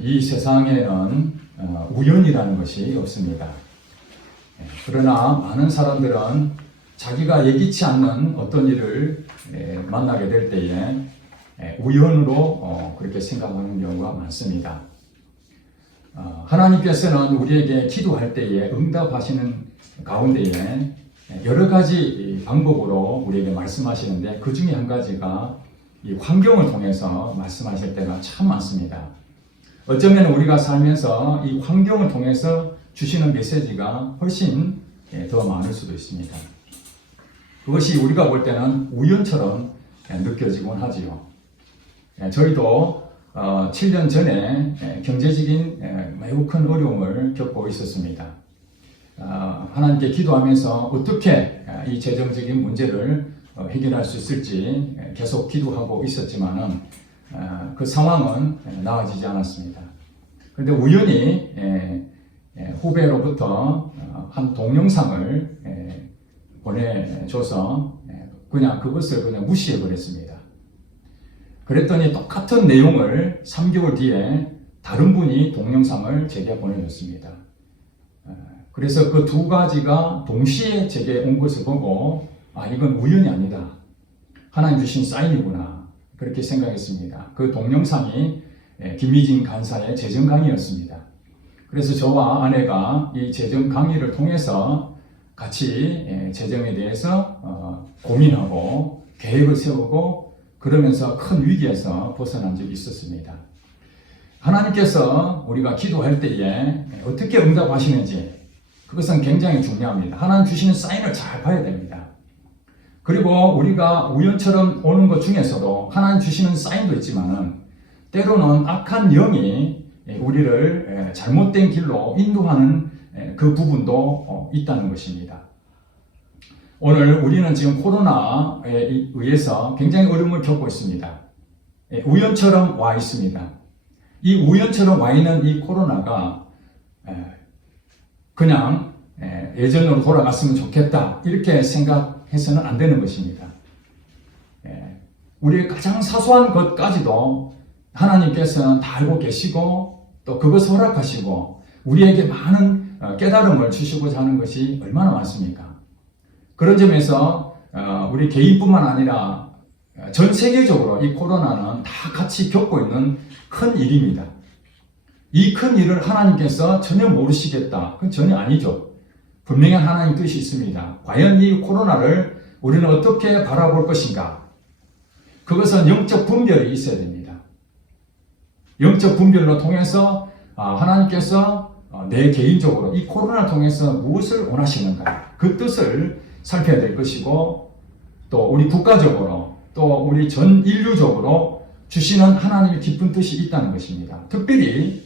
이 세상에는 우연이라는 것이 없습니다. 그러나 많은 사람들은 자기가 예기치 않는 어떤 일을 만나게 될 때에 우연으로 그렇게 생각하는 경우가 많습니다. 하나님께서는 우리에게 기도할 때에 응답하시는 가운데에 여러 가지 방법으로 우리에게 말씀하시는데 그 중에 한 가지가 이 환경을 통해서 말씀하실 때가 참 많습니다. 어쩌면 우리가 살면서 이 환경을 통해서 주시는 메시지가 훨씬 더 많을 수도 있습니다. 그것이 우리가 볼 때는 우연처럼 느껴지곤 하지요. 저희도 7년 전에 경제적인 매우 큰 어려움을 겪고 있었습니다. 하나님께 기도하면서 어떻게 이 재정적인 문제를 해결할 수 있을지 계속 기도하고 있었지만은 그 상황은 나아지지 않았습니다. 그런데 우연히 후배로부터 한 동영상을 보내줘서 그냥 그것을 그냥 무시해 버렸습니다. 그랬더니 똑같은 내용을 3개월 뒤에 다른 분이 동영상을 제게 보내줬습니다. 그래서 그 두 가지가 동시에 제게 온 것을 보고 이건 우연이 아니다. 하나님 주신 사인이구나. 그렇게 생각했습니다. 그 동영상이 김미진 간사의 재정 강의였습니다. 그래서 저와 아내가 이 재정 강의를 통해서 같이 재정에 대해서 고민하고 계획을 세우고 그러면서 큰 위기에서 벗어난 적이 있었습니다. 하나님께서 우리가 기도할 때에 어떻게 응답하시는지 그것은 굉장히 중요합니다. 하나님 주시는 사인을 잘 봐야 됩니다. 그리고 우리가 우연처럼 오는 것 중에서도 하나님 주시는 사인도 있지만은 때로는 악한 영이 우리를 잘못된 길로 인도하는 그 부분도 있다는 것입니다. 오늘 우리는 지금 코로나에 의해서 굉장히 어려움을 겪고 있습니다. 우연처럼 와 있습니다. 이 우연처럼 와 있는 이 코로나가 그냥 예전으로 돌아갔으면 좋겠다 이렇게 생각해서는 안 되는 것입니다. 우리의 가장 사소한 것까지도 하나님께서는 다 알고 계시고 또 그것을 허락하시고 우리에게 많은 깨달음을 주시고자 하는 것이 얼마나 많습니까? 그런 점에서 우리 개인뿐만 아니라 전 세계적으로 이 코로나는 다 같이 겪고 있는 큰 일입니다. 이 큰 일을 하나님께서 전혀 모르시겠다. 그건 전혀 아니죠. 분명한 하나님 뜻이 있습니다. 과연 이 코로나를 우리는 어떻게 바라볼 것인가? 그것은 영적 분별이 있어야 됩니다. 영적 분별로 통해서 하나님께서 내 개인적으로 이 코로나를 통해서 무엇을 원하시는가? 그 뜻을 살펴야 될 것이고 또 우리 국가적으로 또 우리 전 인류적으로 주시는 하나님의 깊은 뜻이 있다는 것입니다. 특별히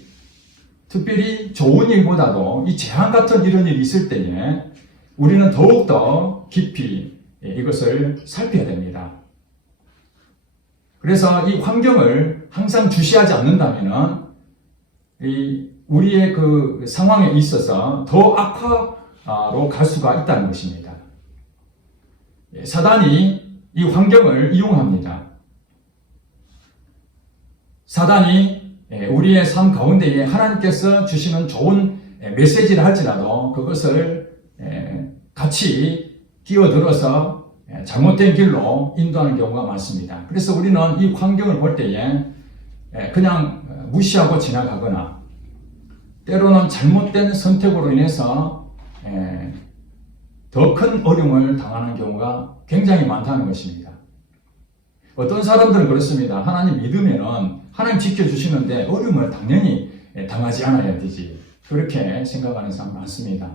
좋은 일보다도 이 재앙 같은 이런 일이 있을 때에 우리는 더욱더 깊이 이것을 살펴야 됩니다. 그래서 이 환경을 항상 주시하지 않는다면 우리의 그 상황에 있어서 더 악화로 갈 수가 있다는 것입니다. 사단이 이 환경을 이용합니다. 사단이 우리의 삶 가운데에 하나님께서 주시는 좋은 메시지를 할지라도 그것을 같이 끼어들어서 잘못된 길로 인도하는 경우가 많습니다. 그래서 우리는 이 환경을 볼 때에 그냥 무시하고 지나가거나 때로는 잘못된 선택으로 인해서 더 큰 어려움을 당하는 경우가 굉장히 많다는 것입니다. 어떤 사람들은 그렇습니다. 하나님 믿으면은 하나님 지켜주시는데 어려움을 당연히 당하지 않아야 되지. 그렇게 생각하는 사람 많습니다.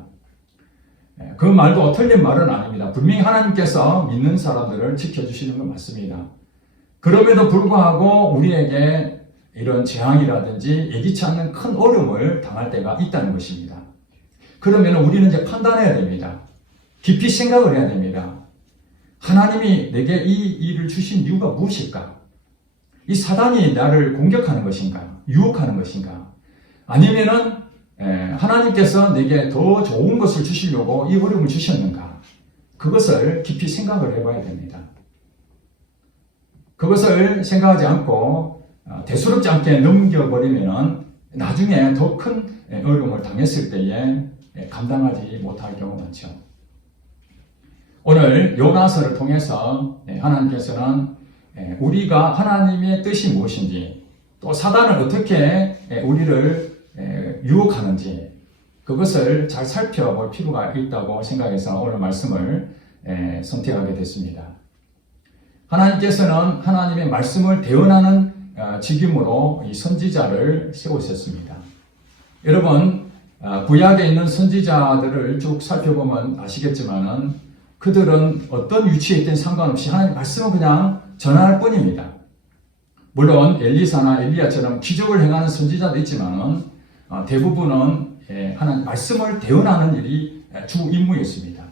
그 말도 틀린 말은 아닙니다. 분명히 하나님께서 믿는 사람들을 지켜주시는 건 맞습니다. 그럼에도 불구하고 우리에게 이런 재앙이라든지 예기치 않는 큰 어려움을 당할 때가 있다는 것입니다. 그러면 우리는 이제 판단해야 됩니다. 깊이 생각을 해야 됩니다. 하나님이 내게 이 일을 주신 이유가 무엇일까? 이 사단이 나를 공격하는 것인가? 유혹하는 것인가? 아니면은 하나님께서 내게 더 좋은 것을 주시려고 이 어려움을 주셨는가? 그것을 깊이 생각을 해봐야 됩니다. 그것을 생각하지 않고 대수롭지 않게 넘겨버리면 나중에 더 큰 어려움을 당했을 때에 감당하지 못할 경우가 많죠. 오늘 요나서를 통해서 하나님께서는 우리가 하나님의 뜻이 무엇인지, 또 사단은 어떻게 우리를 유혹하는지, 그것을 잘 살펴볼 필요가 있다고 생각해서 오늘 말씀을 선택하게 됐습니다. 하나님께서는 하나님의 말씀을 대언하는 직임으로 이 선지자를 세우셨습니다. 여러분, 구약에 있는 선지자들을 쭉 살펴보면 아시겠지만은 그들은 어떤 위치에 있든 상관없이 하나님 말씀을 그냥 전할 뿐입니다. 물론 엘리사나 엘리야처럼 기적을 행하는 선지자도 있지만은 대부분은 하나님 말씀을 대언하는 일이 주 임무였습니다.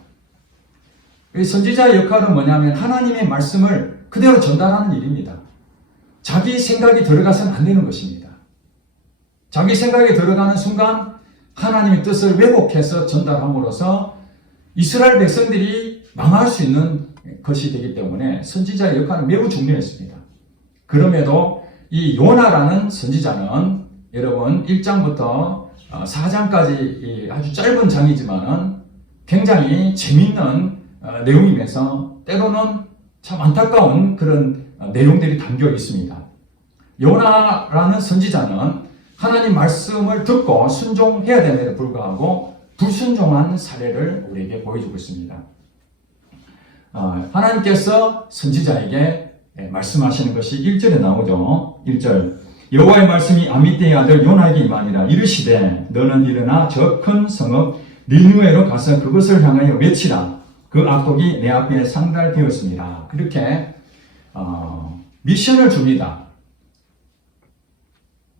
선지자의 역할은 뭐냐면 하나님의 말씀을 그대로 전달하는 일입니다. 자기 생각이 들어가서는 안 되는 것입니다. 자기 생각이 들어가는 순간 하나님의 뜻을 왜곡해서 전달함으로써 이스라엘 백성들이 망할 수 있는 것이 되기 때문에 선지자의 역할은 매우 중요했습니다. 그럼에도 이 요나라는 선지자는 여러분 1장부터 4장까지 아주 짧은 장이지만 굉장히 재미있는 내용이면서 때로는 참 안타까운 그런 내용들이 담겨 있습니다. 요나라는 선지자는 하나님 말씀을 듣고 순종해야 됨에도 불구하고 불순종한 사례를 우리에게 보여주고 있습니다. 하나님께서 선지자에게 말씀하시는 것이 1절에 나오죠. 1절 여호와의 말씀이 아미떼의 아들 요나에게 임하니라. 이르시되 너는 일어나 저 큰 성읍 니느웨로 가서 그것을 향하여 외치라. 그 악독이 내 앞에 상달되었습니다. 그렇게 미션을 줍니다.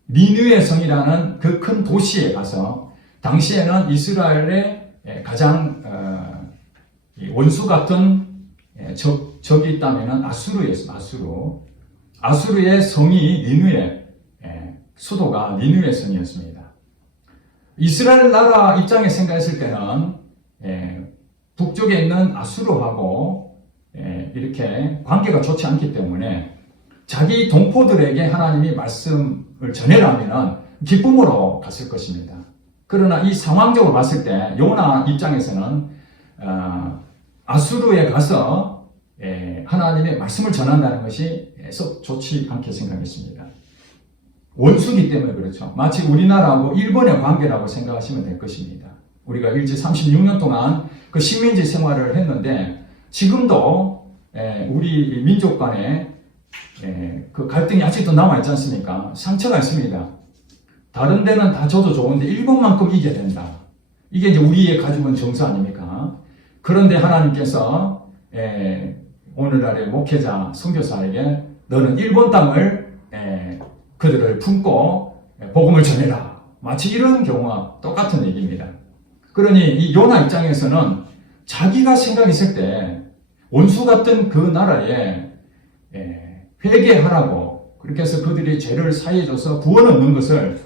니느웨 성이라는 그 큰 도시에 가서 당시에는 이스라엘의 가장 원수 같은 적이 있다면 아수르였습니다. 아수르의 성이 니느웨, 수도가 니느웨 성이었습니다. 이스라엘 나라 입장에 생각했을 때는 북쪽에 있는 아수르하고 이렇게 관계가 좋지 않기 때문에 자기 동포들에게 하나님이 말씀을 전해라면 기쁨으로 갔을 것입니다. 그러나 이 상황적으로 봤을 때 요나 입장에서는 아수르에 가서 하나님의 말씀을 전한다는 것이 썩 좋지 않게 생각했습니다. 원수기 때문에 그렇죠. 마치 우리나라하고 일본의 관계라고 생각하시면 될 것입니다. 우리가 일제 36년 동안 그 식민지 생활을 했는데 지금도 우리 민족 간에 그 갈등이 아직도 남아있지 않습니까? 상처가 있습니다. 다른 데는 다 줘도 좋은데 일본만큼 이겨야 된다. 이게 이제 우리의 가지고 있는 정서 아닙니까? 그런데 하나님께서 오늘날의 목회자, 선교사에게 너는 일본 땅을 그들을 품고 복음을 전해라. 마치 이런 경우와 똑같은 얘기입니다. 그러니 이 요나 입장에서는 자기가 생각했을 때 원수 같은 그 나라에 회개하라고 그렇게 해서 그들이 죄를 사해줘서 구원 얻는 것을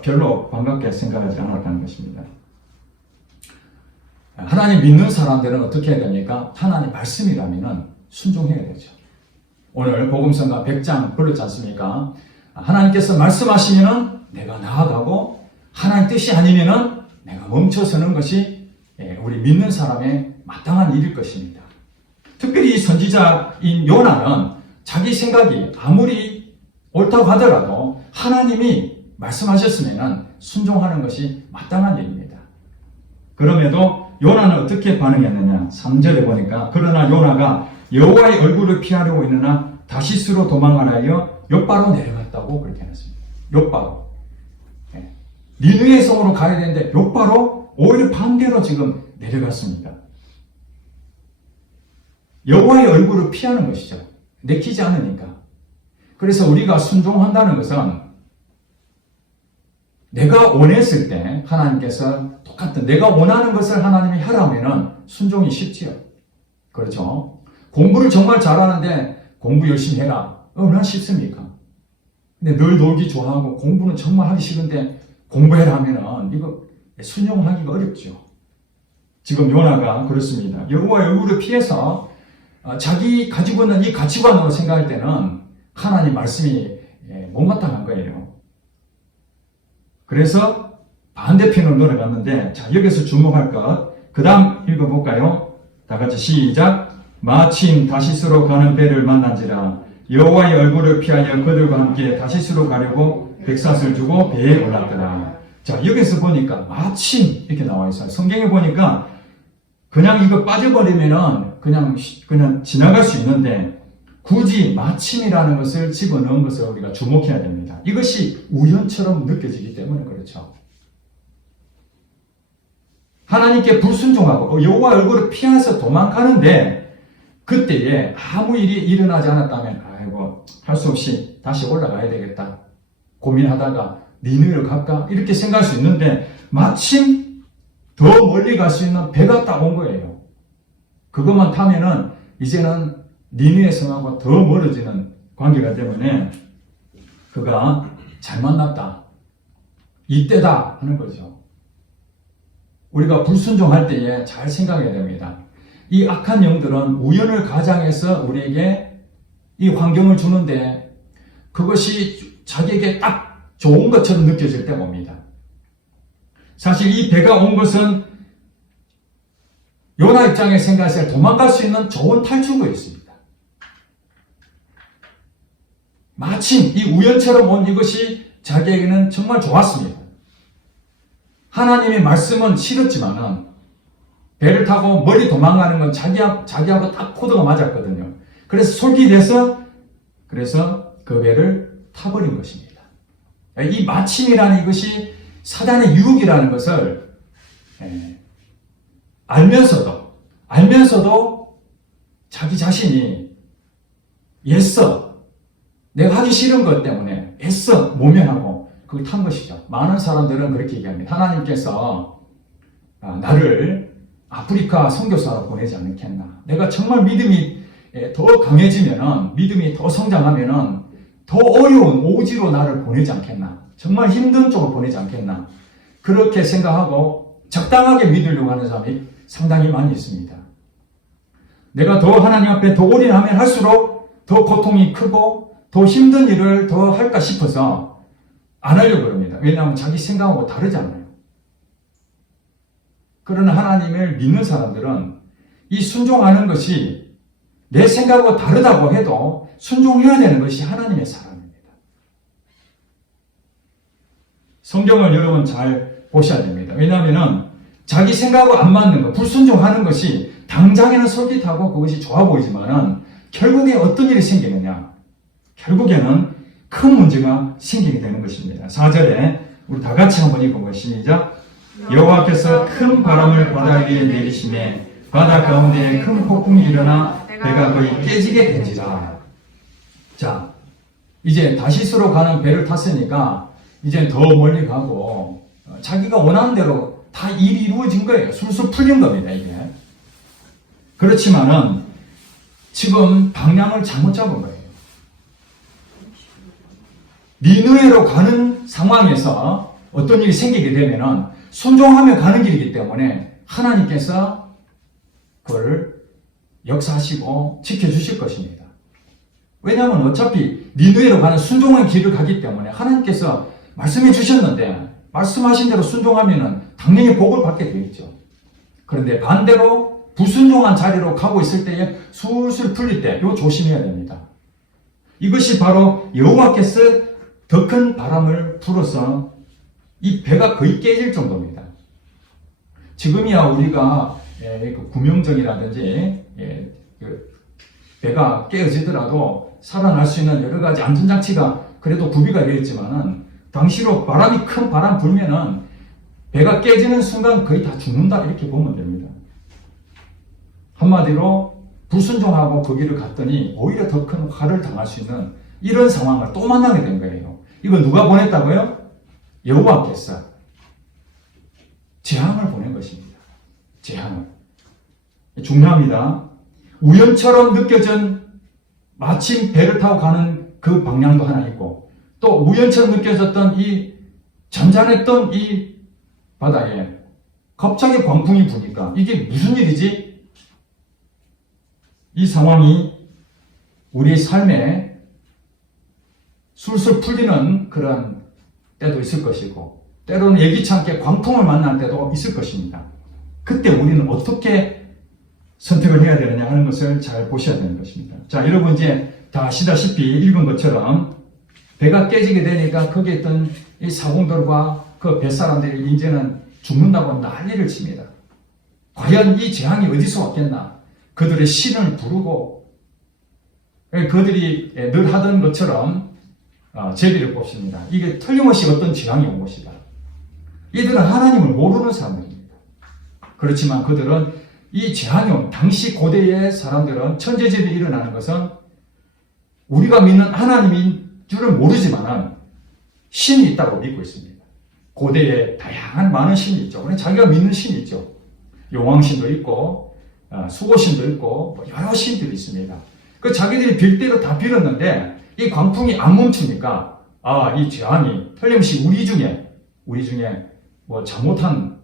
별로 반갑게 생각하지 않았다는 것입니다. 하나님 믿는 사람들은 어떻게 해야 됩니까? 하나님 말씀이라면 순종해야 되죠. 오늘 복음성가 100장 불렀지 않습니까? 하나님께서 말씀하시면 내가 나아가고 하나님 뜻이 아니면 내가 멈춰서는 것이 우리 믿는 사람의 마땅한 일일 것입니다. 특별히 이 선지자인 요나는 자기 생각이 아무리 옳다고 하더라도 하나님이 말씀하셨으면 순종하는 것이 마땅한 일입니다. 그럼에도 요나는 어떻게 반응했느냐? 3절에 보니까 그러나 요나가 여호와의 얼굴을 피하려고 있느나 다시스로 도망가라 하여 욥바로 내려갔다고 그렇게 해놨습니다. 욥바로. 니느웨 성으로 가야 되는데 욥바로 오히려 반대로 지금 내려갔습니다. 여호와의 얼굴을 피하는 것이죠. 내키지 않으니까. 그래서 우리가 순종한다는 것은 내가 원했을 때 하나님께서 똑같은 내가 원하는 것을 하나님이 하라면 순종이 쉽지요. 그렇죠? 공부를 정말 잘하는데 공부 열심히 해라. 얼마나 쉽습니까? 근데 늘 놀기 좋아하고 공부는 정말 하기 싫은데 공부해라 하면은 이거 순종하기가 어렵죠. 지금 요나가 그렇습니다. 여호와의 얼굴을 피해서 자기 가지고 있는 이 가치관으로 생각할 때는 하나님 말씀이 못마땅한 거예요. 그래서 반대편으로 돌아갔는데, 자, 여기서 주목할 것. 그 다음 읽어볼까요? 다 같이 시작. 마침 다시스로 가는 배를 만난지라 여호와의 얼굴을 피하여 그들과 함께 다시스로 가려고 백삿을 주고 배에 올랐더라. 자, 여기서 보니까 마침 이렇게 나와 있어요. 성경에 보니까 그냥 이거 빠져버리면은 그냥 지나갈 수 있는데 굳이 마침이라는 것을 집어넣은 것을 우리가 주목해야 됩니다. 이것이 우연처럼 느껴지기 때문에 그렇죠. 하나님께 불순종하고 여호와 얼굴을 피해서 도망가는데 그때에 아무 일이 일어나지 않았다면 아이고 할 수 없이 다시 올라가야 되겠다 고민하다가 니느웨로 갈까 이렇게 생각할 수 있는데 마침 더 멀리 갈 수 있는 배가 딱 온 거예요. 그것만 타면은 이제는 니느웨 성하고 더 멀어지는 관계가 때문에 그가 잘 만났다 이때다 하는 거죠. 우리가 불순종할 때에 잘 생각해야 됩니다. 이 악한 영들은 우연을 가장해서 우리에게 이 환경을 주는데 그것이 자기에게 딱 좋은 것처럼 느껴질 때가 옵니다. 사실 이 배가 온 것은 요나 입장에 생각했을 때 도망갈 수 있는 좋은 탈출구였습니다. 마침 이 우연처럼 온 이것이 자기에게는 정말 좋았습니다. 하나님의 말씀은 싫었지만은 배를 타고 멀리 도망가는 건 자기하고 딱 코드가 맞았거든요. 그래서 솔깃해서 그래서 그 배를 타버린 것입니다. 이 마침이라는 이것이 사단의 유혹이라는 것을 알면서도 자기 자신이 애써 내가 하기 싫은 것 때문에 애써 모면하고 그걸 탄 것이죠. 많은 사람들은 그렇게 얘기합니다. 하나님께서 나를 아프리카 선교사로 보내지 않겠나. 내가 정말 믿음이 더 강해지면은, 믿음이 더 성장하면은 더 어려운 오지로 나를 보내지 않겠나. 정말 힘든 쪽으로 보내지 않겠나. 그렇게 생각하고 적당하게 믿으려고 하는 사람이 상당히 많이 있습니다. 내가 더 하나님 앞에 더 올인하면 할수록 더 고통이 크고 더 힘든 일을 더 할까 싶어서 안 하려고 합니다. 왜냐하면 자기 생각하고 다르잖아요. 그러나 하나님을 믿는 사람들은 이 순종하는 것이 내 생각하고 다르다고 해도 순종해야 되는 것이 하나님의 사람입니다. 성경을 여러분 잘 보셔야 됩니다. 왜냐하면 자기 생각하고 안 맞는 것, 불순종하는 것이 당장에는 솔깃하고 그것이 좋아 보이지만은 결국에 어떤 일이 생기느냐? 결국에는 큰 문제가 생기게 되는 것입니다. 4절에 우리 다 같이 한번 읽어보시죠. 시작. 여호와께서 큰 바람을 바다 위에 내리시매 바다 가운데에 큰 폭풍이 일어나 배가 거의 깨지게 된지라. 자, 이제 다시스로 가는 배를 탔으니까 이제 더 멀리 가고 자기가 원하는 대로 다 일이 이루어진 거예요. 술술 풀린 겁니다, 이게. 그렇지만은 지금 방향을 잘못 잡은 거예요. 니느웨로 가는 상황에서 어떤 일이 생기게 되면은 순종하며 가는 길이기 때문에 하나님께서 그걸 역사하시고 지켜주실 것입니다. 왜냐하면 어차피 니느웨로 가는 순종의 길을 가기 때문에 하나님께서 말씀해 주셨는데 말씀하신 대로 순종하면은 당연히 복을 받게 되어 있죠. 그런데 반대로 불순종한 자리로 가고 있을 때에 술술 풀릴 때 이거 조심해야 됩니다. 이것이 바로 여호와께서 더 큰 바람을 불어서 이 배가 거의 깨질 정도입니다. 지금이야 우리가 구명정이라든지 배가 깨어지더라도 살아날 수 있는 여러 가지 안전장치가 그래도 구비가 되어 있지만은 당시로 바람이 큰 바람 불면은 배가 깨지는 순간 거의 다 죽는다 이렇게 보면 됩니다. 한마디로 불순종하고 그 길을 갔더니 오히려 더 큰 화를 당할 수 있는 이런 상황을 또 만나게 된 거예요. 이거 누가 보냈다고요? 여호와께서 재앙을 보낸 것입니다. 재앙을. 중요합니다. 우연처럼 느껴진 마침 배를 타고 가는 그 방향도 하나 있고 또 우연처럼 느껴졌던 이 잔잔했던 이 바다에 갑자기 광풍이 부니까 이게 무슨 일이지? 이 상황이 우리의 삶에 술술 풀리는 그런 때도 있을 것이고 때로는 예기치 않게 광풍을 만날 때도 있을 것입니다. 그때 우리는 어떻게 선택을 해야 되느냐 하는 것을 잘 보셔야 되는 것입니다. 자, 여러분 이제 다 아시다시피 읽은 것처럼 배가 깨지게 되니까 거기에 있던 이 사공들과 그 뱃사람들이 이제는 죽는다고 난리를 칩니다. 과연 이 재앙이 어디서 왔겠나? 그들의 신을 부르고 그들이 늘 하던 것처럼 제비를 뽑습니다. 이게 틀림없이 어떤 재앙이 온 것이다. 이들은 하나님을 모르는 사람들입니다. 그렇지만 그들은 이 재앙이 온 당시 고대의 사람들은 천재지변이 일어나는 것은 우리가 믿는 하나님인 줄은 모르지만 신이 있다고 믿고 있습니다. 고대에 다양한 많은 신이 있죠. 자기가 믿는 신이 있죠. 용왕신도 있고 수호신도 있고 여러 신들이 있습니다. 그 자기들이 빌 대로 다 빌었는데 이 광풍이 안 멈추니까 이 재앙이 틀림없이 우리 중에 뭐 잘못한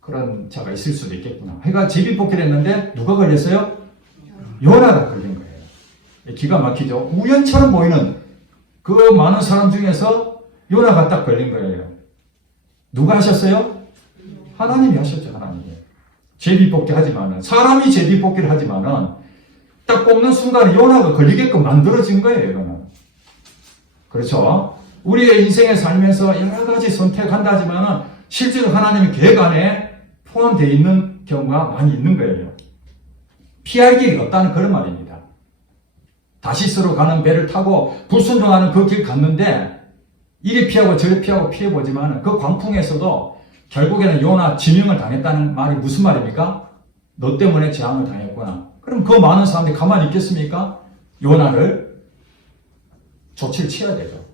그런 자가 있을 수도 있겠구나. 해가 제비뽑기를 했는데 누가 걸렸어요? 요나가 걸린 거예요. 기가 막히죠. 우연처럼 보이는 그 많은 사람 중에서 요나가 딱 걸린 거예요. 누가 하셨어요? 하나님이 하셨죠. 하나님이. 제비뽑기 하지만은 사람이 제비뽑기를 하지만은 딱 뽑는 순간에 요나가 걸리게끔 만들어진 거예요. 이거는. 그렇죠? 우리의 인생에 살면서 여러 가지 선택한다 하지만은 실제로 하나님의 계획 안에 포함되어 있는 경우가 많이 있는 거예요. 피할 길이 없다는 그런 말입니다. 다시스로 가는 배를 타고 불순종하는 그 길 갔는데 이리 피하고 저리 피하고 피해보지만 그 광풍에서도 결국에는 요나 지명을 당했다는 말이 무슨 말입니까? 너 때문에 재앙을 당했구나. 그럼 그 많은 사람들이 가만히 있겠습니까? 요나를 조치를 취해야 되죠.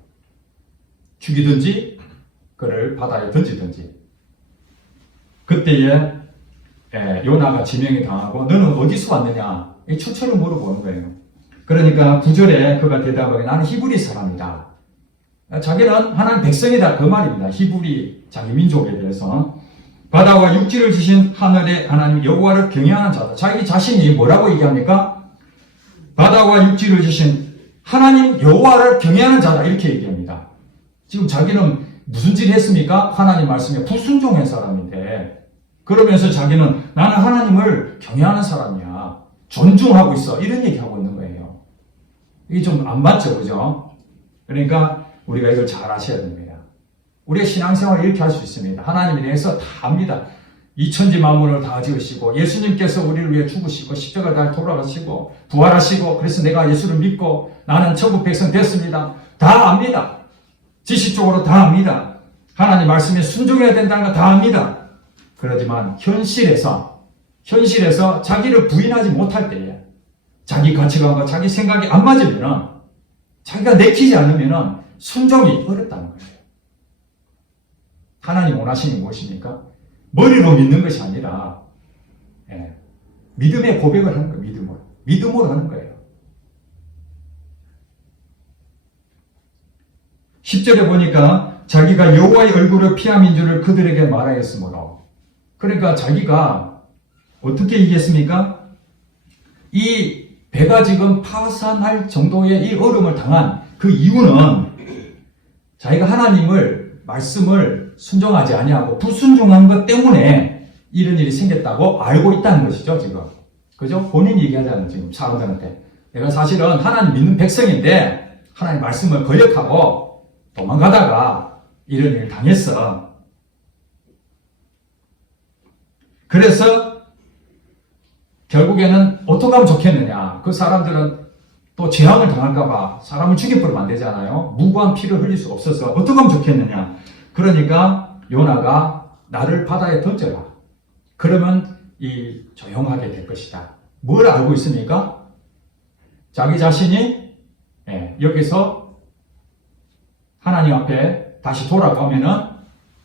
죽이든지 그를 바다에 던지든지. 그때에 요나가 지명이 당하고 너는 어디서 왔느냐? 이 출처를 물어보는 거예요. 그러니까 9절에 그가 대답하기 나는 히브리 사람이다. 자기는 하나님 백성이다 그 말입니다. 히브리 자기 민족에 대해서. 바다와 육지를 지신 하늘의 하나님 여호와를 경외하는 자다. 자기 자신이 뭐라고 얘기합니까? 바다와 육지를 지신 하나님 여호와를 경외하는 자다 이렇게 얘기합니다. 지금 자기는 무슨 짓을 했습니까? 하나님 말씀에 불순종한 사람인데 그러면서 자기는 나는 하나님을 경외하는 사람이야. 존중하고 있어. 이런 얘기하고 있는 거예요. 이게 좀 안 맞죠? 그죠? 그러니까 우리가 이걸 잘 아셔야 됩니다. 우리의 신앙생활을 이렇게 할 수 있습니다. 하나님에 대해서 다 압니다. 이 천지 만물을 다 지으시고 예수님께서 우리를 위해 죽으시고 십자가를 달 돌아가시고 부활하시고 그래서 내가 예수를 믿고 나는 천국 백성 됐습니다. 다 압니다. 지식적으로 다 압니다. 하나님 말씀에 순종해야 된다는 거 다 압니다. 그러지만 현실에서 자기를 부인하지 못할 때에 자기 가치관과 자기 생각이 안 맞으면 자기가 내키지 않으면 순종이 어렵다는 거예요. 하나님 원하시는 무엇입니까? 머리로 믿는 것이 아니라 믿음의 고백을 하는 거예요. 믿음으로 하는 거예요. 10절에 보니까 자기가 여호와의 얼굴을 피함인 줄을 그들에게 말하였으므로 그러니까 자기가 어떻게 얘기했습니까? 이 배가 지금 파산할 정도의 이 얼음을 당한 그 이유는 자기가 하나님을 말씀을 순종하지 아니하고 불순종한 것 때문에 이런 일이 생겼다고 알고 있다는 것이죠, 지금. 그죠? 본인이 얘기하자는 지금 사람들한테. 내가 사실은 하나님 믿는 백성인데 하나님 말씀을 거역하고 도망가다가 이런 일을 당했어. 그래서 결국에는 어떻게 하면 좋겠느냐. 그 사람들은 또 재앙을 당할까봐 사람을 죽여버리면 안 되잖아요. 무고한 피를 흘릴 수 없어서 어떻게 하면 좋겠느냐. 그러니까 요나가 나를 바다에 던져라. 그러면 이 조용하게 될 것이다. 뭘 알고 있습니까? 자기 자신이 여기서 하나님 앞에 다시 돌아가면은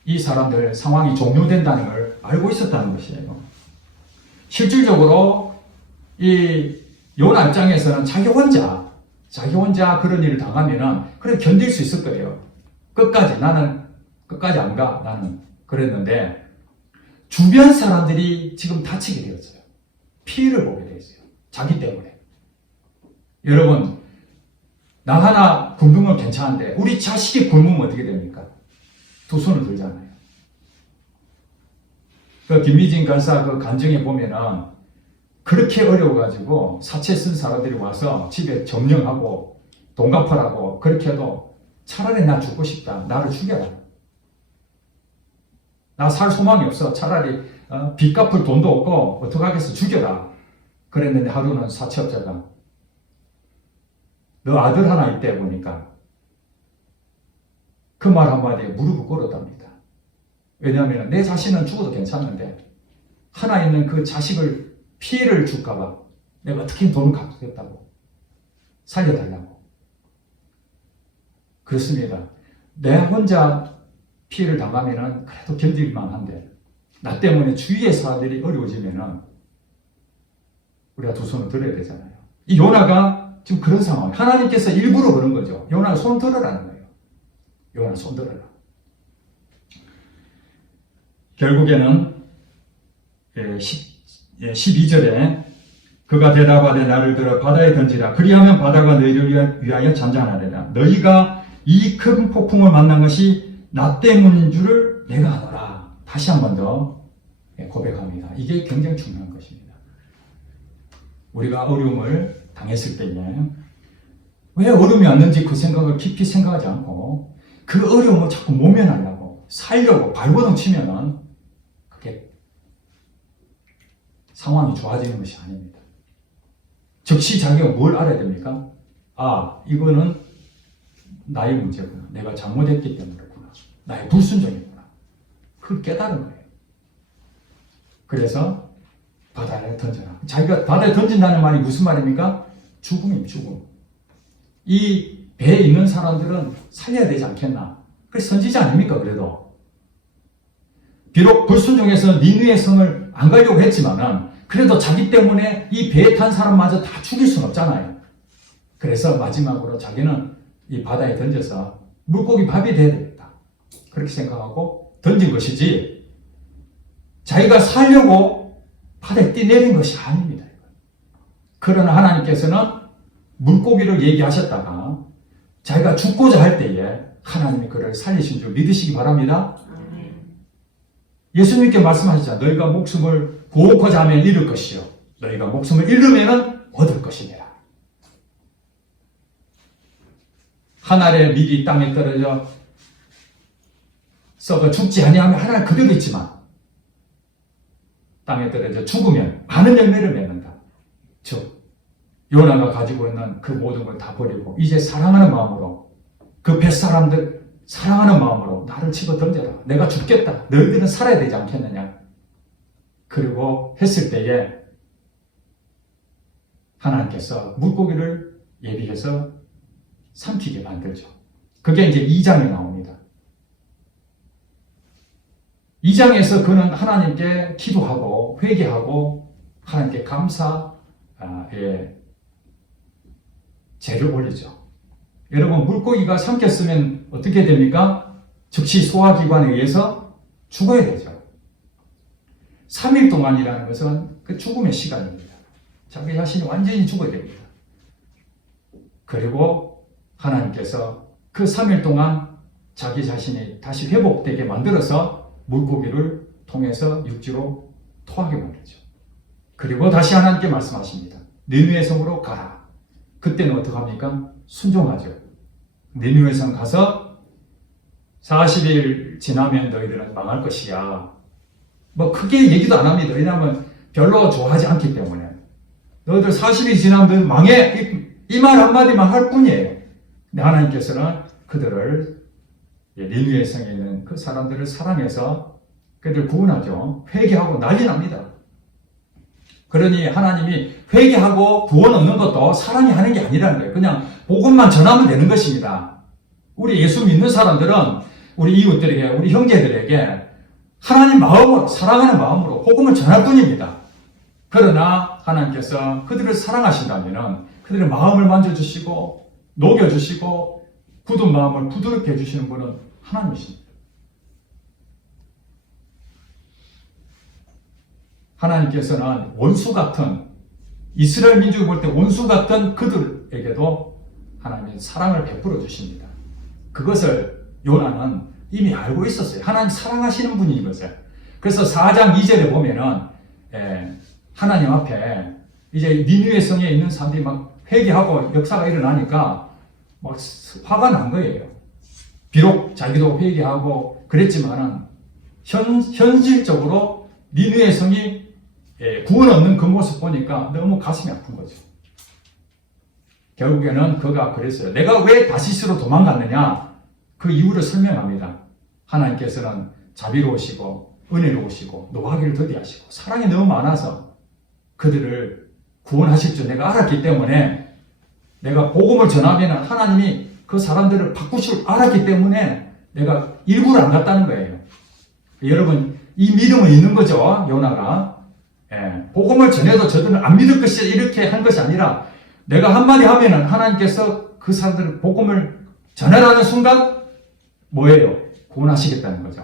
이 사람들 상황이 종료된다는 걸 알고 있었다는 것이에요. 실질적으로 이 요나 입장에서는 자기 혼자 그런 일을 당하면은 그래 견딜 수 있을 거예요. 나는 끝까지 안 가. 나는 그랬는데 주변 사람들이 지금 다치게 되었어요. 피해를 보게 되었어요. 자기 때문에. 여러분, 나 하나 굶으면 괜찮은데 우리 자식이 굶으면 어떻게 됩니까? 두 손을 들잖아요. 그 김미진 간사 그 간증에 보면은 그렇게 어려워가지고 사채 쓴 사람들이 와서 집에 점령하고 돈 갚으라고 그렇게 해도 차라리 나 죽고 싶다. 나를 죽여라. 나 살 소망이 없어. 차라리 빚 갚을 돈도 없고 어떡하겠어. 죽여라. 그랬는데 하루는 사채업자가 너 아들 하나 있대 보니까 그 말 한마디에 무릎을 꿇었답니다. 왜냐하면 내 자신은 죽어도 괜찮은데 하나 있는 그 자식을 피해를 줄까봐 내가 어떻게 돈을 갚겠다고 살려달라고. 그렇습니다. 내 혼자 피해를 당하면은 그래도 견딜만 한데 나 때문에 주위의 사람들이 어려워지면은 우리가 두 손을 들어야 되잖아요. 이 요나가 지금 그런 상황. 하나님께서 일부러 그런 거죠. 요나가 손 들어라는 거예요. 요나 손 들어라. 결국에는 12절에 그가 대답하되 나를 들어 바다에 던지라. 그리하면 바다가 너희를 위하여 잔잔하리라. 너희가 이 큰 폭풍을 만난 것이 나 때문인 줄을 내가 아노라. 다시 한 번 더 고백합니다. 이게 굉장히 중요한 것입니다. 우리가 어려움을 당했을 때에 왜 어려움이 왔는지 그 생각을 깊이 생각하지 않고 그 어려움을 자꾸 모면하려고 살려고 발버둥 치면은 그게 상황이 좋아지는 것이 아닙니다. 즉시 자기가 뭘 알아야 됩니까? 아, 이거는 나의 문제구나. 내가 잘못했기 때문에 그렇구나. 나의 불순종이구나. 그걸 깨달은 거예요. 그래서 바다에 던져라. 자기가 바다에 던진다는 말이 무슨 말입니까? 죽음입니다. 죽음. 이 배에 있는 사람들은 살려야 되지 않겠나? 그래서 선지자 아닙니까? 그래도 비록 불순종해서 니느의 성을 안 가려고 했지만은 그래도 자기 때문에 이 배에 탄 사람마저 다 죽일 수는 없잖아요. 그래서 마지막으로 자기는 이 바다에 던져서 물고기 밥이 돼야 되겠다. 그렇게 생각하고 던진 것이지 자기가 살려고 바다에 뛰내린 것이 아닙니다. 그러나 하나님께서는 물고기를 얘기하셨다가 자기가 죽고자 할 때에 하나님이 그를 살리신 줄 믿으시기 바랍니다. 예수님께 말씀하셨잖아요. 너희가 목숨을 구하고자 하면 잃을 것이요 너희가 목숨을 잃으면 얻을 것이니라. 한 알의 밀이 땅에 떨어져 썩어 죽지 아니하면 한 알 그대로 있지만 땅에 떨어져 죽으면 많은 열매를 맺는다. 즉 요나가 가지고 있는 그 모든 걸 다 버리고 이제 사랑하는 마음으로 그 뱃사람들 사랑하는 마음으로 나를 집어 던져라. 내가 죽겠다. 너희들은 살아야 되지 않겠느냐. 그리고 했을 때에 하나님께서 물고기를 예비해서 삼키게 만들죠. 그게 이제 2장에 나옵니다. 2장에서 그는 하나님께 기도하고 회개하고 하나님께 감사의 제를 올리죠. 여러분 물고기가 삼켰으면 어떻게 됩니까? 즉시 소화기관에 의해서 죽어야 되죠. 3일 동안이라는 것은 그 죽음의 시간입니다. 자기 자신이 완전히 죽어야 됩니다. 그리고 하나님께서 그 3일 동안 자기 자신이 다시 회복되게 만들어서 물고기를 통해서 육지로 토하게 만들죠. 그리고 다시 하나님께 말씀하십니다. 니느웨 성으로 가라. 그때는 어떡합니까? 순종하죠. 니느웨 성 가서 40일 지나면 너희들은 망할 것이야. 뭐 크게 얘기도 안 합니다. 왜냐하면 별로 좋아하지 않기 때문에. 너희들 40일 지나면 망해. 이 말 한마디만 할 뿐이에요. 근데 하나님께서는 그들을 니느웨 성에 있는 그 사람들을 사랑해서 그들을 구원하죠. 회개하고 난리 납니다. 그러니 하나님이 회개하고 구원 얻는 것도 사람이 하는 게 아니라는 거예요. 그냥 복음만 전하면 되는 것입니다. 우리 예수 믿는 사람들은 우리 이웃들에게, 우리 형제들에게 하나님 마음으로, 사랑하는 마음으로 복음을 전할 뿐입니다. 그러나 하나님께서 그들을 사랑하신다면 그들의 마음을 만져주시고 녹여주시고 굳은 마음을 부드럽게 해주시는 분은 하나님이십니다. 하나님께서는 원수 같은 이스라엘 민족을 볼 때 원수 같은 그들에게도 하나님의 사랑을 베풀어 주십니다. 그것을 요나는 이미 알고 있었어요. 하나님 사랑하시는 분인 것을. 그래서 4장 2절에 보면은 하나님 앞에 이제 니느웨 성에 있는 사람들이 막 회개하고 역사가 일어나니까 막 화가 난 거예요. 비록 자기도 회개하고 그랬지만은 현실적으로 니느웨 성이 구원 없는 그 모습 보니까 너무 가슴이 아픈 거죠. 결국에는 그가 그랬어요. 내가 왜 다시스로 도망갔느냐? 그 이유를 설명합니다. 하나님께서는 자비로우시고 은혜로우시고 노하기를 더디하시고 사랑이 너무 많아서 그들을 구원하실 줄 내가 알았기 때문에 내가 복음을 전하면 하나님이 그 사람들을 바꾸실 줄 알았기 때문에 내가 일부러 안 갔다는 거예요. 여러분 이 믿음은 있는 거죠. 요나가 복음을 전해도 저들은 안 믿을 것이 이렇게 한 것이 아니라 내가 한마디 하면은 하나님께서 그 사람들을 복음을 전하라는 순간 뭐예요? 구원하시겠다는 거죠.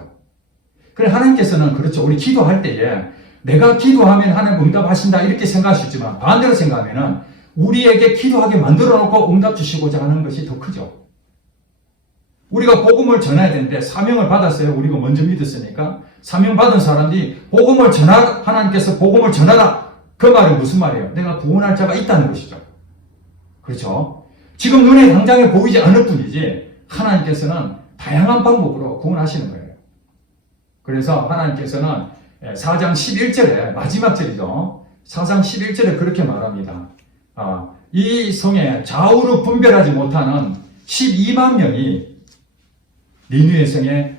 그래 하나님께서는 그렇죠. 우리 기도할 때에 내가 기도하면 하나님 응답하신다 이렇게 생각할 수 있지만 반대로 생각하면은 우리에게 기도하게 만들어 놓고 응답 주시고자 하는 것이 더 크죠. 우리가 복음을 전해야 되는데 사명을 받았어요. 우리가 먼저 믿었으니까 사명 받은 사람들이 복음을 하나님께서 복음을 전하라. 그 말은 무슨 말이에요? 내가 구원할 자가 있다는 것이죠. 그렇죠? 지금 눈에 당장에 보이지 않을 뿐이지 하나님께서는 다양한 방법으로 구원하시는 거예요. 그래서 하나님께서는 4장 11절에 마지막 절이죠. 4장 11절에 그렇게 말합니다. 이 성에 좌우로 분별하지 못하는 12만 명이 니느웨 성에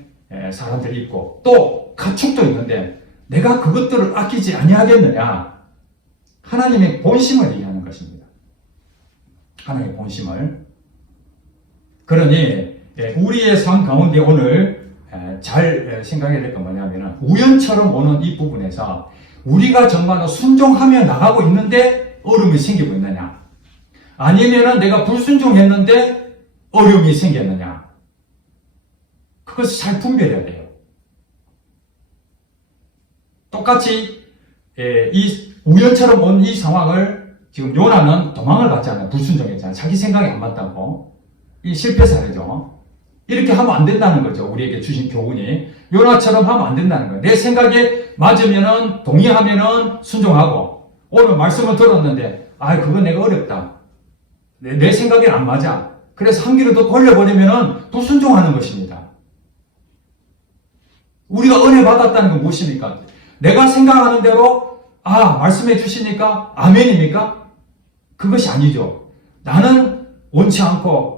사람들이 있고 또 가축도 있는데 내가 그것들을 아끼지 아니하겠느냐. 하나님의 본심을 얘기하는 것입니다. 하나님의 본심을. 그러니 우리의 삶 가운데 오늘 잘 생각해야 될 건 뭐냐면 우연처럼 오는 이 부분에서 우리가 정말로 순종하며 나가고 있는데 어려움이 생기고 있느냐 아니면 내가 불순종했는데 어려움이 생겼느냐 그것을 잘 분별해야 돼요. 똑같이 이 우연처럼 온 이 상황을 지금 요나는 도망을 갔잖아요. 불순종했잖아요. 자기 생각이 안 맞다고. 이 실패 사례죠. 이렇게 하면 안 된다는 거죠. 우리에게 주신 교훈이. 요나처럼 하면 안 된다는 거예요. 내 생각에 맞으면은, 동의하면은 순종하고, 오늘 말씀을 들었는데, 그건 내가 어렵다. 내 생각에 안 맞아. 그래서 한 귀를 더 돌려버리면은 불순종하는 것입니다. 우리가 은혜 받았다는 건 무엇입니까? 내가 생각하는 대로, 말씀해 주시니까, 아멘입니까? 그것이 아니죠. 나는 원치 않고,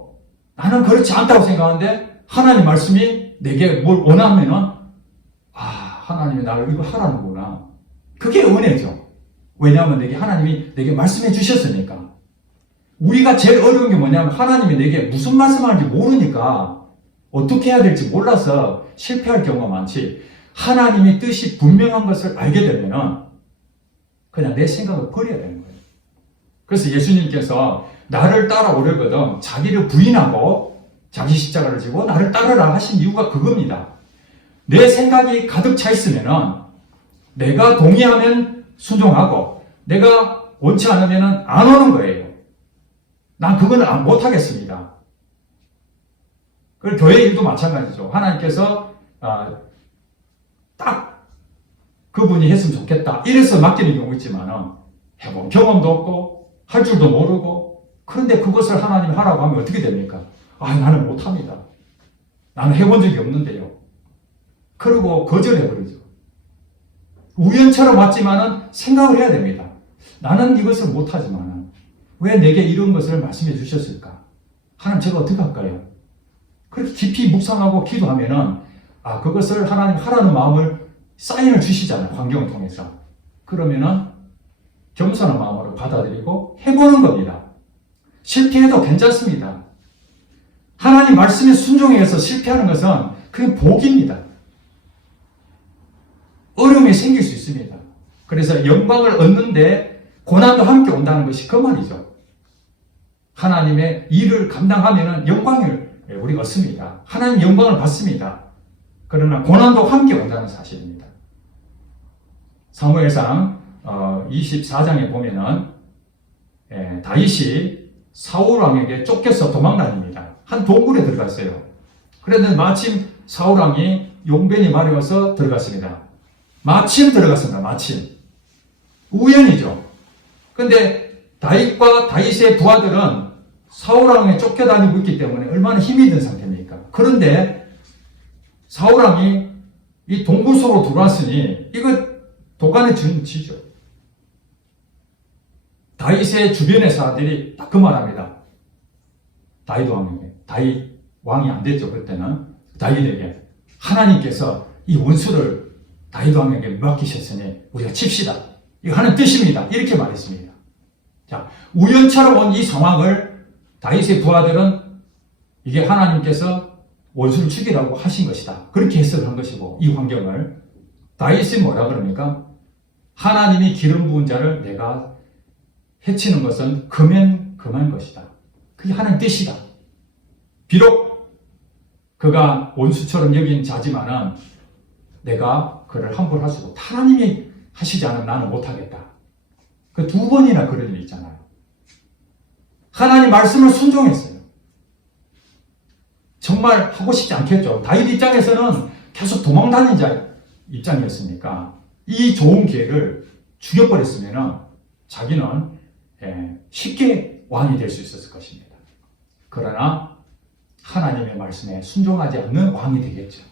나는 그렇지 않다고 생각하는데 하나님 말씀이 내게 뭘 원하면은 하나님이 나를 이거 하라는구나. 그게 은혜죠. 왜냐하면 하나님이 내게 말씀해 주셨으니까. 우리가 제일 어려운 게 뭐냐면 하나님이 내게 무슨 말씀하는지 모르니까 어떻게 해야 될지 몰라서 실패할 경우가 많지. 하나님의 뜻이 분명한 것을 알게 되면은 그냥 내 생각을 버려야 되는 거예요. 그래서 예수님께서 나를 따라오려거든 자기를 부인하고 자기 십자가를 지고 나를 따르라 하신 이유가 그겁니다. 내 생각이 가득 차 있으면은 내가 동의하면 순종하고 내가 원치 않으면 안 오는 거예요. 난 그건 못하겠습니다. 그리고 교회 일도 마찬가지죠. 하나님께서 딱 그분이 했으면 좋겠다 이래서 맡기는 경우 있지만은 해본 경험도 없고 할 줄도 모르고 그런데 그것을 하나님이 하라고 하면 어떻게 됩니까? 나는 못합니다. 나는 해본 적이 없는데요. 그러고 거절해버리죠. 우연처럼 왔지만은 생각을 해야 됩니다. 나는 이것을 못하지만은 왜 내게 이런 것을 말씀해 주셨을까? 하나님 제가 어떻게 할까요? 그렇게 깊이 묵상하고 기도하면은 그것을 하나님 하라는 마음을 사인을 주시잖아요. 환경을 통해서. 그러면은 겸손한 마음으로 받아들이고 해보는 겁니다. 실패해도 괜찮습니다. 하나님 말씀에 순종해서 실패하는 것은 그게 복입니다. 어려움이 생길 수 있습니다. 그래서 영광을 얻는데 고난도 함께 온다는 것이 그 말이죠. 하나님의 일을 감당하면 영광을 우리가 얻습니다. 하나님 영광을 받습니다. 그러나 고난도 함께 온다는 사실입니다. 사무엘상 24장에 보면은 다윗이 사울 왕에게 쫓겨서 도망다닙니다. 한 동굴에 들어갔어요. 그런데 마침 사울 왕이 용변이 마려워서 들어갔습니다. 마침 들어갔습니다. 마침. 우연이죠. 근데 다윗과 다윗의 부하들은 사울왕에 쫓겨다니고 있기 때문에 얼마나 힘이 든 상태입니까? 그런데 사울왕이 이 동굴 속으로 들어왔으니 이거 도간에 지죠. 다윗의 주변의 사람들이 딱 그 말합니다. 다윗 왕에게. 다윗 왕이 안 됐죠. 그때는. 다윗에게. 하나님께서 이 원수를 다윗 왕에게 맡기셨으니 우리가 칩시다. 이거 하는 뜻입니다. 이렇게 말했습니다. 자, 우연처럼 온 이 상황을 다윗의 부하들은 이게 하나님께서 원수를 죽이라고 하신 것이다. 그렇게 해석한 것이고, 이 환경을. 다윗이 뭐라 그럽니까? 하나님이 기름 부은 자를 내가 해치는 것은 금한 것이다. 그게 하나님 뜻이다. 비록 그가 원수처럼 여긴 자지만은 내가 그를 함부로 할 수 없고, 하나님이 하시지 않으면 나는 못하겠다. 그 두 번이나 그런 일이 있잖아요. 하나님 말씀을 순종했어요. 정말 하고 싶지 않겠죠. 다윗 입장에서는 계속 도망다니는 자 입장이었으니까 이 좋은 기회를 죽여버렸으면 자기는 쉽게 왕이 될 수 있었을 것입니다. 그러나 하나님의 말씀에 순종하지 않는 왕이 되겠죠.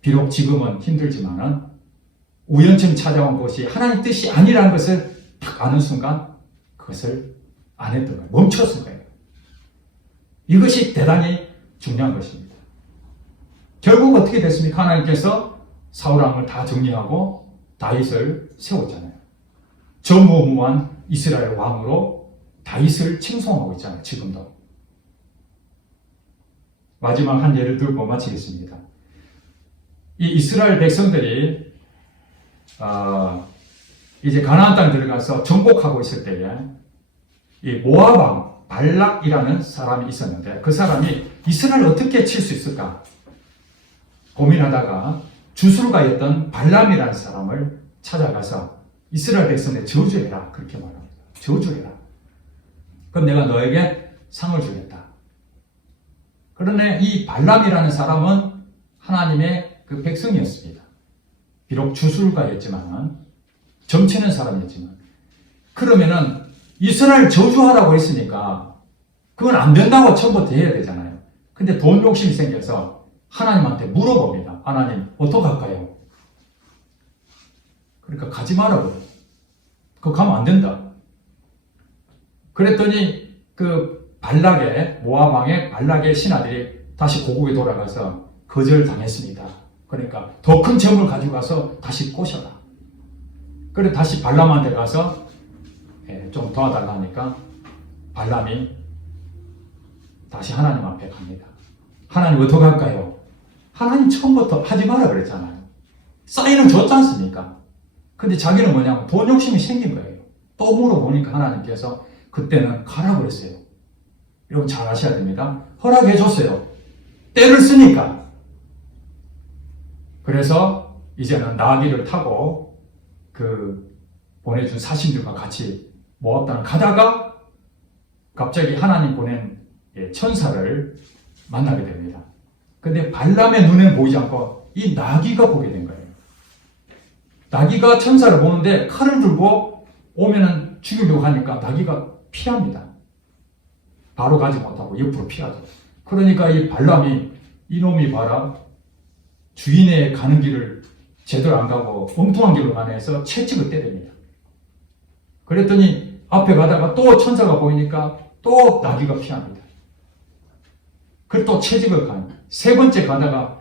비록 지금은 힘들지만은 우연처럼 찾아온 것이 하나님 뜻이 아니라는 것을 딱 아는 순간 그것을 안 했던 거예요. 멈췄을 거예요. 이것이 대단히 중요한 것입니다. 결국 어떻게 됐습니까? 하나님께서 사울왕을 다 정리하고 다윗을 세웠잖아요. 전무후무한 이스라엘 왕으로 다윗을 칭송하고 있잖아요. 지금도. 마지막 한 예를 들고 마치겠습니다. 이 이스라엘 백성들이 이제 가나안 땅 들어가서 정복하고 있을 때에 이 모압 왕 발락이라는 사람이 있었는데 그 사람이 이스라엘을 어떻게 칠 수 있을까 고민하다가 주술가였던 발람이라는 사람을 찾아가서 이스라엘 백성에 저주해라 그렇게 말합니다. 저주해라. 그럼 내가 너에게 상을 주겠다. 그런데 이 발람이라는 사람은 하나님의 그 백성이었습니다. 비록 주술가였지만 점치는 사람이었지만 그러면은 이스라엘 저주하라고 했으니까 그건 안 된다고 처음부터 해야 되잖아요. 근데 돈 욕심이 생겨서 하나님한테 물어봅니다. 하나님 어떡할까요? 그러니까 가지 말라고. 그거 가면 안 된다. 그랬더니 그 발락의 모압 왕의 발락의 신하들이 다시 고국에 돌아가서 거절당했습니다. 그러니까 더 큰 점을 가지고 가서 다시 꼬셔라. 그래 다시 발람한테 가서 좀 도와달라 하니까 발람이 다시 하나님 앞에 갑니다. 하나님 어떡할까요? 하나님 처음부터 하지 마라 그랬잖아요. 사인을 줬지 않습니까? 근데 자기는 뭐냐면 돈 욕심이 생긴 거예요. 또 물어보니까 하나님께서 그때는 가라고 그랬어요. 여러분 잘 아셔야 됩니다. 허락해 줬어요. 때를 쓰니까. 그래서 이제는 나귀를 타고 그 보내준 사신들과 같이 모압 땅을 가다가 갑자기 하나님 보낸 천사를 만나게 됩니다. 근데 발람의 눈에는 보이지 않고 이 나귀가 보게 된 거예요. 나귀가 천사를 보는데 칼을 들고 오면은 죽이려고 하니까 나귀가 피합니다. 바로 가지 못하고 옆으로 피하죠. 그러니까 이 발람이 이놈이 봐라 주인의 가는 길을 제대로 안 가고 엉뚱한 길로 가네 해서 채찍을 때립니다. 그랬더니 앞에 가다가 또 천사가 보이니까 또 나귀가 피합니다. 그리고 또 채찍을 가요. 세 번째 가다가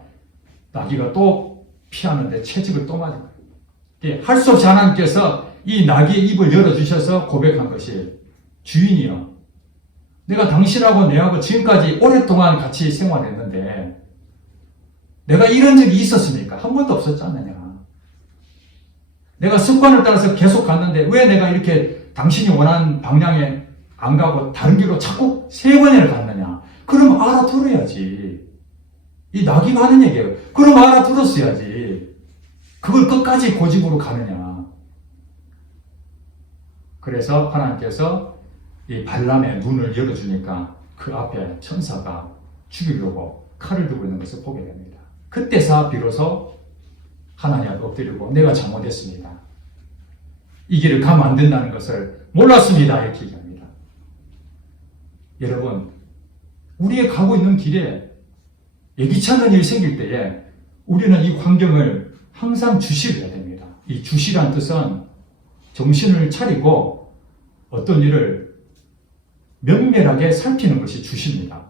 나귀가 또 피하는데 채찍을 또 맞은 거예요. 할 수 없이 하나님께서 이 나귀의 입을 열어주셔서 고백한 것이 주인이여 내가 당신하고 내하고 지금까지 오랫동안 같이 생활했는데 내가 이런 적이 있었습니까? 한 번도 없었지 않느냐. 내가 습관을 따라서 계속 갔는데 왜 내가 이렇게 당신이 원하는 방향에 안 가고 다른 길로 자꾸 세 번이나 갔느냐. 그럼 알아들어야지. 이 나귀가 하는 얘기예요. 그럼 알아들었어야지. 그걸 끝까지 고집으로 가느냐. 그래서 하나님께서 이 발람의 눈을 열어주니까 그 앞에 천사가 죽이려고 칼을 들고 있는 것을 보게 됩니다. 그때서 비로소 하나님 앞에 엎드리고 내가 잘못했습니다. 이 길을 가면 안 된다는 것을 몰랐습니다. 이렇게 얘기합니다. 여러분, 우리의 가고 있는 길에 예기치 않는 일이 생길 때에 우리는 이 환경을 항상 주시해야 됩니다. 이 주시란 뜻은 정신을 차리고 어떤 일을 면밀하게 살피는 것이 주십니다.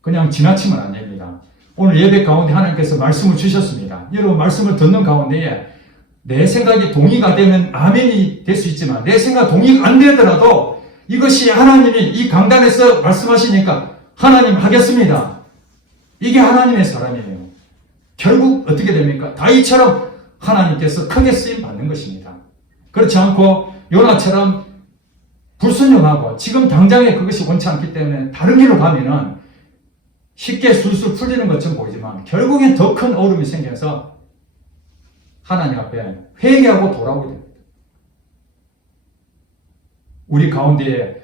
그냥 지나치면 안 됩니다. 오늘 예배 가운데 하나님께서 말씀을 주셨습니다. 여러분 말씀을 듣는 가운데에 내 생각이 동의가 되면 아멘이 될 수 있지만 내 생각 동의가 안 되더라도 이것이 하나님이 이 강단에서 말씀하시니까 하나님 하겠습니다. 이게 하나님의 사람이에요. 결국 어떻게 됩니까? 다윗처럼 하나님께서 크게 쓰임 받는 것입니다. 그렇지 않고 요나처럼 불순종하고 지금 당장에 그것이 원치 않기 때문에 다른 길로 가면은 쉽게 술술 풀리는 것처럼 보이지만 결국엔 더 큰 어려움이 생겨서 하나님 앞에 회개하고 돌아오게 됩니다. 우리 가운데에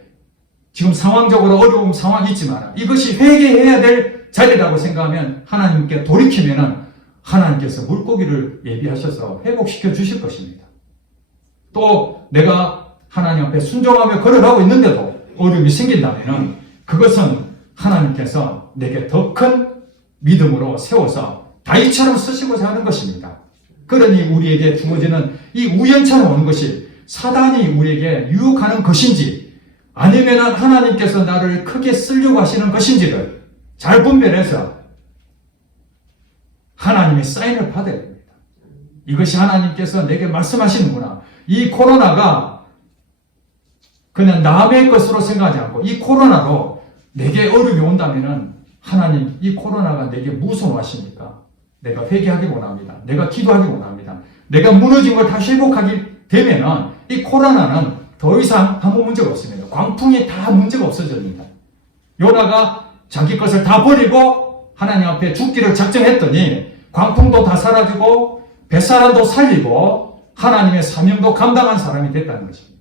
지금 상황적으로 어려운 상황이 있지만 이것이 회개해야 될 자리라고 생각하면 하나님께 돌이키면은 하나님께서 물고기를 예비하셔서 회복시켜 주실 것입니다. 또 내가 하나님 앞에 순종하며 걸어가고 있는데도 어려움이 생긴다면은 그것은 하나님께서 내게 더 큰 믿음으로 세워서 다윗처럼 쓰시고자 하는 것입니다. 그러니 우리에게 주어지는 이 우연처럼 오는 것이 사단이 우리에게 유혹하는 것인지 아니면 하나님께서 나를 크게 쓰려고 하시는 것인지를 잘 분별해서 하나님의 사인을 받아야 됩니다. 이것이 하나님께서 내게 말씀하시는구나. 이 코로나가 그냥 남의 것으로 생각하지 않고 이 코로나로 내게 어려움이 온다면은 하나님 이 코로나가 내게 무슨 하십니까? 내가 회개하기 원합니다. 내가 기도하기 원합니다. 내가 무너진 걸 다시 회복하기 되면은 이 코로나는 더 이상 아무 문제가 없습니다. 광풍이 다 문제가 없어집니다. 요나가 자기 것을 다 버리고 하나님 앞에 죽기를 작정했더니 광풍도 다 사라지고 뱃사람도 살리고 하나님의 사명도 감당한 사람이 됐다는 것입니다.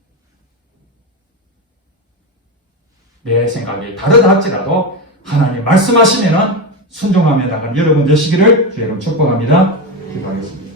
내 생각이 다르다 할지라도 하나님 말씀하시면은 순종하며 나간 여러분 되시기를 주의 이름 축복합니다. 기도하겠습니다.